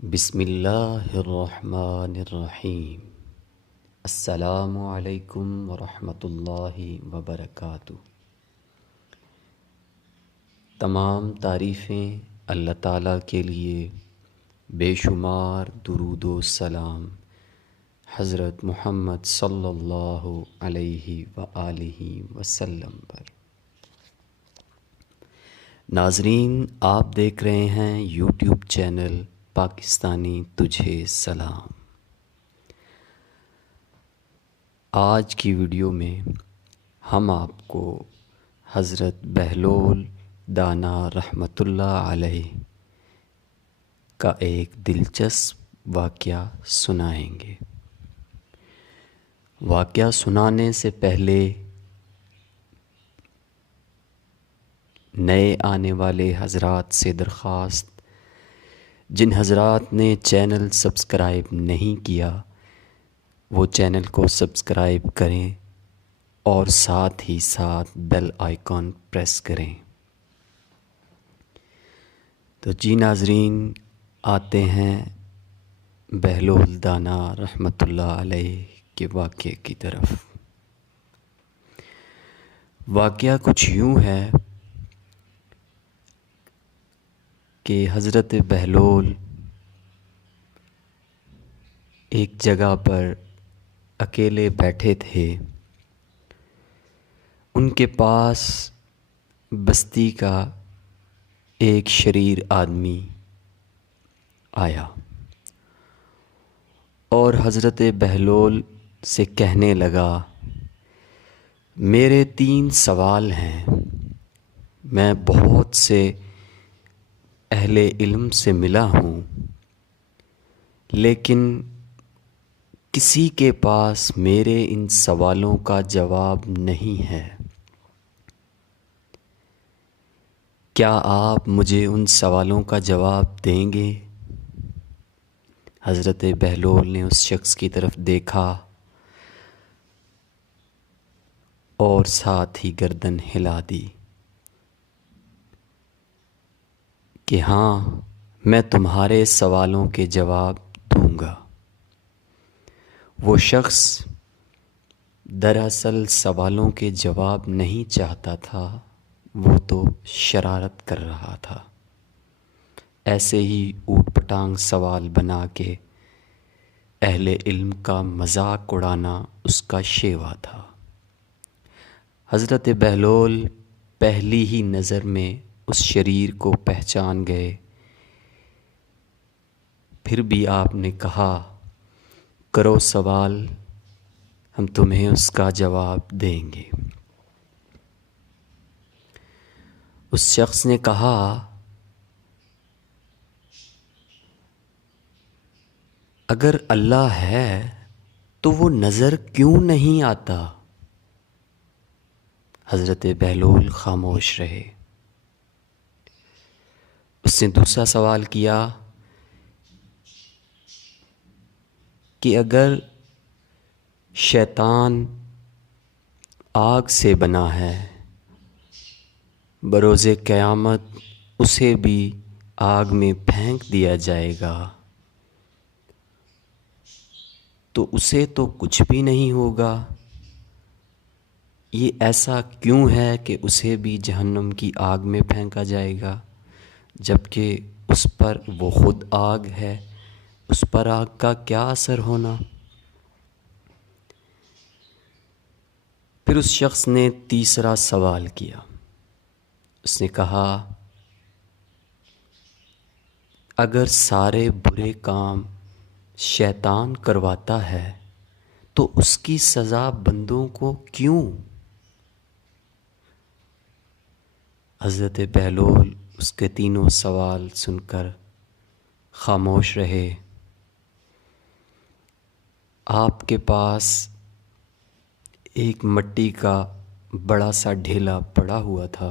بسم اللہ الرحمن الرحیم۔ السلام علیکم ورحمۃ اللہ وبرکاتہ۔ تمام تعریفیں اللہ تعالیٰ کے لیے، بے شمار درود و سلام حضرت محمد صلی اللہ علیہ وآلہ وسلم پر۔ ناظرین، آپ دیکھ رہے ہیں یوٹیوب چینل پاکستانی تجھے سلام۔ آج کی ویڈیو میں ہم آپ کو حضرت بہلول دانا رحمۃ اللہ علیہ کا ایک دلچسپ واقعہ سنائیں گے۔ واقعہ سنانے سے پہلے نئے آنے والے حضرات سے درخواست، جن حضرات نے چینل سبسکرائب نہیں کیا وہ چینل کو سبسکرائب کریں اور ساتھ ہی ساتھ بیل آئیکن پریس کریں۔ تو جی ناظرین، آتے ہیں بہلول دانا رحمۃ اللہ علیہ کے واقعے کی طرف۔ واقعہ کچھ یوں ہے کہ حضرت بہلول ایک جگہ پر اکیلے بیٹھے تھے۔ ان کے پاس بستی کا ایک شریر آدمی آیا اور حضرت بہلول سے کہنے لگا، میرے 3 سوال ہیں۔ میں بہت سے اہل علم سے ملا ہوں، لیکن کسی کے پاس میرے ان سوالوں کا جواب نہیں ہے۔ کیا آپ مجھے ان سوالوں کا جواب دیں گے؟ حضرت بہلول نے اس شخص کی طرف دیکھا اور ساتھ ہی گردن ہلا دی کہ ہاں، میں تمہارے سوالوں کے جواب دوں گا۔ وہ شخص دراصل سوالوں کے جواب نہیں چاہتا تھا، وہ تو شرارت کر رہا تھا۔ ایسے ہی اوٹ پٹانگ سوال بنا کے اہل علم کا مذاق اڑانا اس کا شیوا تھا۔ حضرت بہلول پہلی ہی نظر میں اس شریر کو پہچان گئے۔ پھر بھی آپ نے کہا، کرو سوال، ہم تمہیں اس کا جواب دیں گے۔ اس شخص نے کہا، اگر اللہ ہے تو وہ نظر کیوں نہیں آتا؟ حضرت بہلول خاموش رہے۔ اس نے دوسرا سوال کیا کہ اگر شیطان آگ سے بنا ہے، بروز قیامت اسے بھی آگ میں پھینک دیا جائے گا، تو اسے تو کچھ بھی نہیں ہوگا۔ یہ ایسا کیوں ہے کہ اسے بھی جہنم کی آگ میں پھینکا جائے گا، جبکہ اس پر وہ خود آگ ہے؟ اس پر آگ کا کیا اثر ہونا؟ پھر اس شخص نے تیسرا سوال کیا۔ اس نے کہا، اگر سارے برے کام شیطان کرواتا ہے تو اس کی سزا بندوں کو کیوں؟ حضرت بہلول اس کے تینوں سوال سن کر خاموش رہے۔ آپ کے پاس ایک مٹی کا بڑا سا ڈھیلا پڑا ہوا تھا۔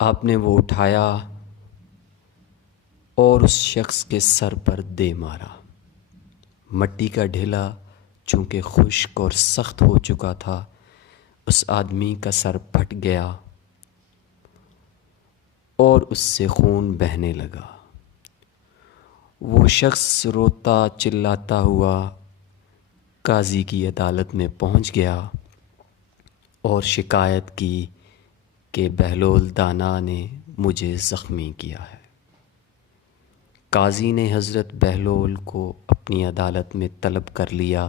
آپ نے وہ اٹھایا اور اس شخص کے سر پر دے مارا۔ مٹی کا ڈھیلا چونکہ خشک اور سخت ہو چکا تھا، اس آدمی کا سر پھٹ گیا اور اس سے خون بہنے لگا۔ وہ شخص روتا چلاتا ہوا قاضی کی عدالت میں پہنچ گیا اور شکایت کی کہ بہلول دانا نے مجھے زخمی کیا ہے۔ قاضی نے حضرت بہلول کو اپنی عدالت میں طلب کر لیا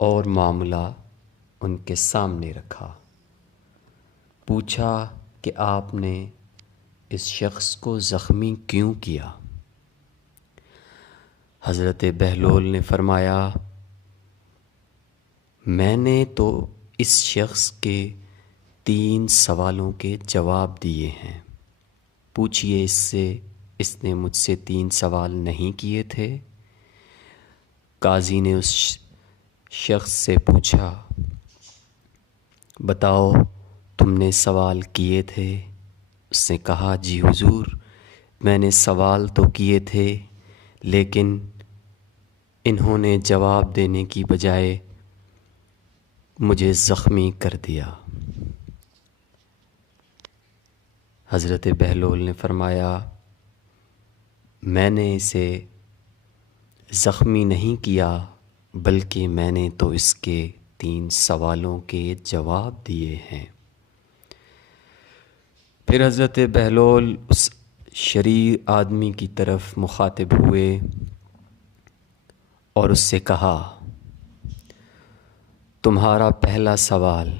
اور معاملہ ان کے سامنے رکھا۔ پوچھا کہ آپ نے اس شخص کو زخمی کیوں کیا؟ حضرت بہلول نے فرمایا، میں نے تو اس شخص کے 3 سوالوں کے جواب دیے ہیں، پوچھئے اس سے، اس نے مجھ سے 3 سوال نہیں کیے تھے؟ قاضی نے اس شخص سے پوچھا، بتاؤ تم نے سوال کیے تھے؟ اس نے کہا، جی حضور، میں نے سوال تو کیے تھے لیکن انہوں نے جواب دینے کی بجائے مجھے زخمی کر دیا۔ حضرت بہلول نے فرمایا، میں نے اسے زخمی نہیں کیا بلکہ میں نے تو اس کے 3 سوالوں کے جواب دیے ہیں۔ پھر حضرت بہلول اس شریر آدمی کی طرف مخاطب ہوئے اور اس سے کہا، تمہارا پہلا سوال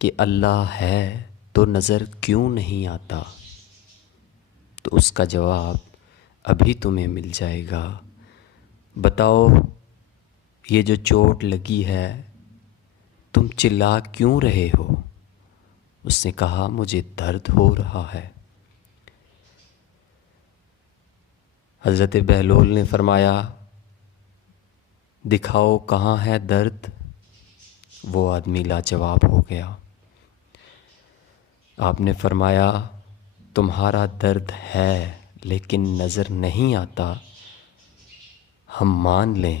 کہ اللہ ہے تو نظر کیوں نہیں آتا، تو اس کا جواب ابھی تمہیں مل جائے گا۔ بتاؤ یہ جو چوٹ لگی ہے تم چلا کیوں رہے ہو؟ اس نے کہا، مجھے درد ہو رہا ہے۔ حضرت بہلول نے فرمایا، دکھاؤ کہاں ہے درد؟ وہ آدمی لاجواب ہو گیا۔ آپ نے فرمایا، تمہارا درد ہے لیکن نظر نہیں آتا، ہم مان لیں،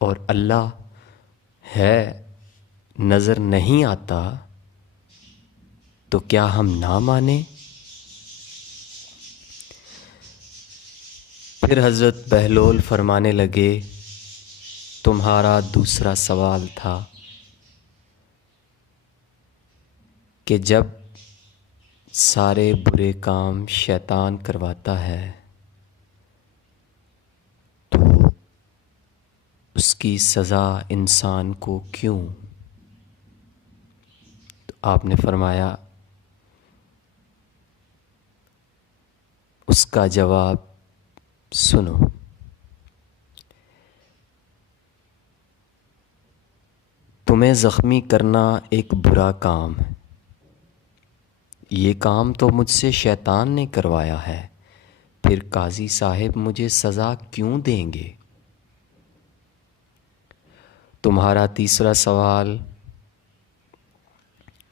اور اللہ ہے نظر نہیں آتا تو کیا ہم نہ مانیں؟ پھر حضرت بہلول فرمانے لگے، تمہارا دوسرا سوال تھا کہ جب سارے برے کام شیطان کرواتا ہے تو اس کی سزا انسان کو کیوں؟ تو آپ نے فرمایا، اس کا جواب سنو۔ تمہیں زخمی کرنا ایک برا کام ہے، یہ کام تو مجھ سے شیطان نے کروایا ہے، پھر قاضی صاحب مجھے سزا کیوں دیں گے؟ تمہارا تیسرا سوال،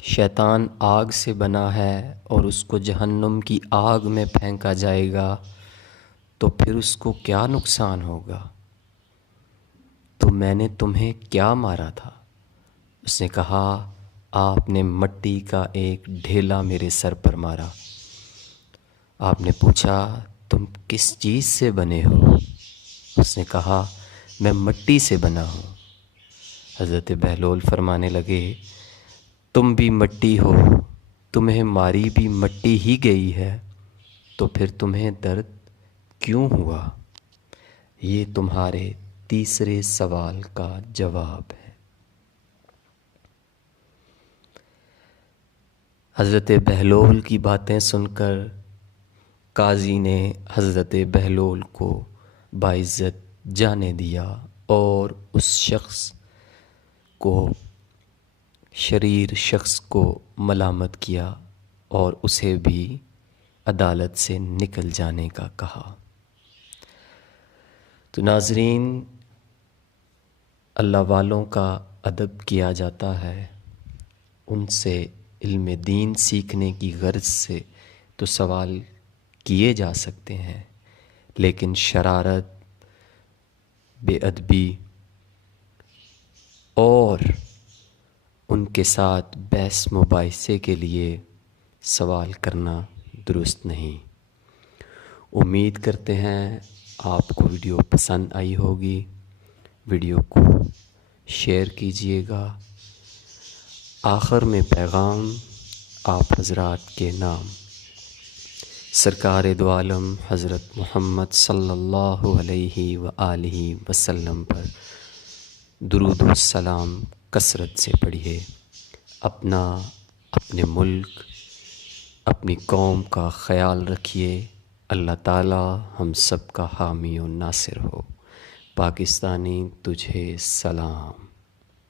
شیطان آگ سے بنا ہے اور اس کو جہنم کی آگ میں پھینکا جائے گا تو پھر اس کو کیا نقصان ہوگا؟ تو میں نے تمہیں کیا مارا تھا؟ اس نے کہا، آپ نے مٹی کا ایک ڈھیلا میرے سر پر مارا۔ آپ نے پوچھا، تم کس چیز سے بنے ہو؟ اس نے کہا، میں مٹی سے بنا ہوں۔ حضرت بہلول فرمانے لگے، تم بھی مٹی ہو، تمہیں ماری بھی مٹی ہی گئی ہے، تو پھر تمہیں درد کیوں ہوا؟ یہ تمہارے تیسرے سوال کا جواب ہے۔ حضرت بہلول کی باتیں سن کر قاضی نے حضرت بہلول کو باعزت جانے دیا اور اس شخص کو، شریر شخص کو ملامت کیا اور اسے بھی عدالت سے نکل جانے کا کہا۔ تو ناظرین، اللہ والوں کا ادب کیا جاتا ہے، ان سے علم دین سیکھنے کی غرض سے تو سوال کیے جا سکتے ہیں، لیکن شرارت، بے ادبی اور ان کے ساتھ بحث مباحثے کے لیے سوال کرنا درست نہیں۔ امید کرتے ہیں آپ کو ویڈیو پسند آئی ہوگی۔ ویڈیو کو شیئر کیجئے گا۔ آخر میں پیغام آپ حضرات کے نام سرکار دو عالم حضرت محمد صلی اللہ علیہ وآلہ وسلم پر درود و سلام کثرت سے پڑھیے۔ اپنا، اپنے ملک، اپنی قوم کا خیال رکھیے۔ اللہ تعالی ہم سب کا حامی و ناصر ہو۔ پاکستانی تجھے سلام۔